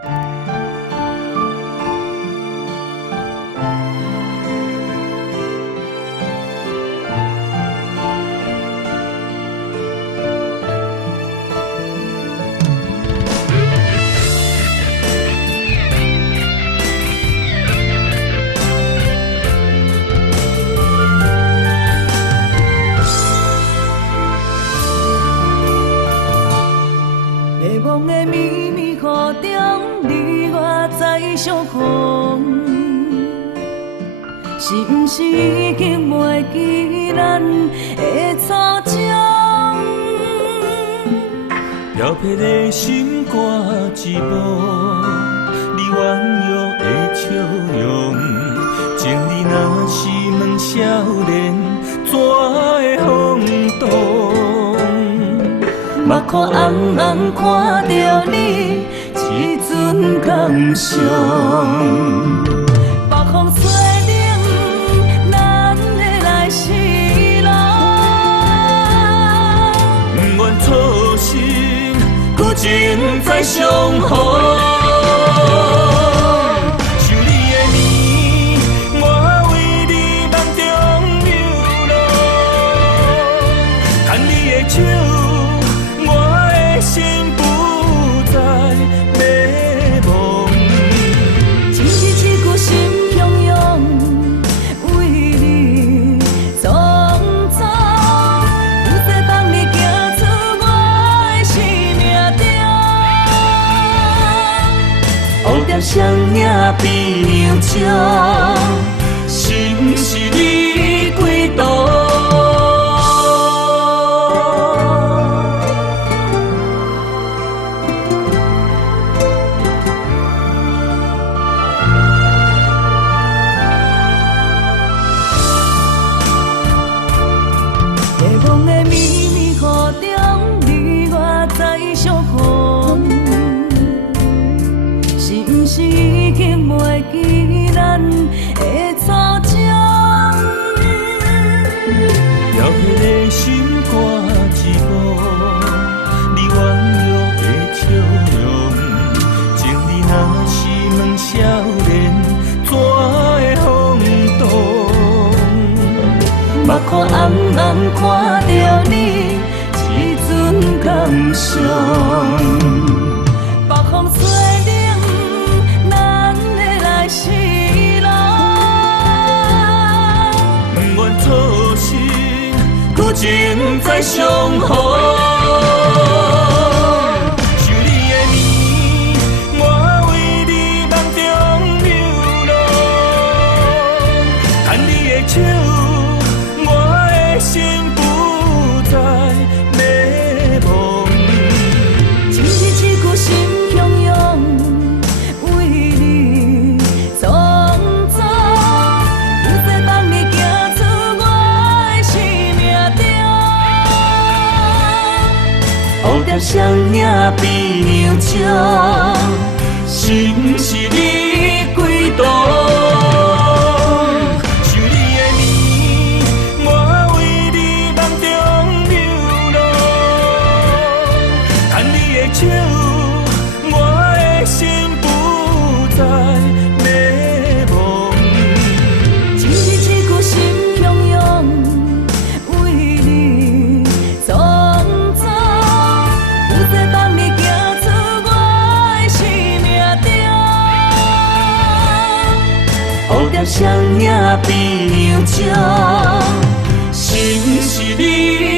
迷惘的秘密湖中，你我在相逢，是毋是已经袂记咱的初衷？漂泊的心肝一步，你温柔的笑容，情你若是问少年，怎会轰动？目眶红红看着你，一阵感伤。北风吹冷，咱的来时路。不愿错心，旧情再相逢。想你的年，我为你梦中流浪。牵你的手。心不再迷惘，只是一句心汹涌，为你匆匆，有谁帮你行出我的生命中？蝴蝶双影比娘笑，是毋是你归途？是已经袂记咱的初衷。漂泊的心肝一步，你温柔的笑容，情你若是问少年，怎会轰动？目眶红红看着你，一阵感伤。北风吹冷，咱的来时路。不愿错心，旧情再相逢。想你的年，我为你梦中流浪。牵你的手，我的心不再迷惘。只是一句心汹涌，为你匆匆，有谁帮你行出我的生命中？蝴蝶双影比娘笑，是毋是你归途？想你的年，我为你梦中流浪。牵你的手，我的心不再迷惘。只是一句心汹涌，为你匆匆，有谁帮你行出我的生命中？蝴蝶双影比娘笑，是毋是你？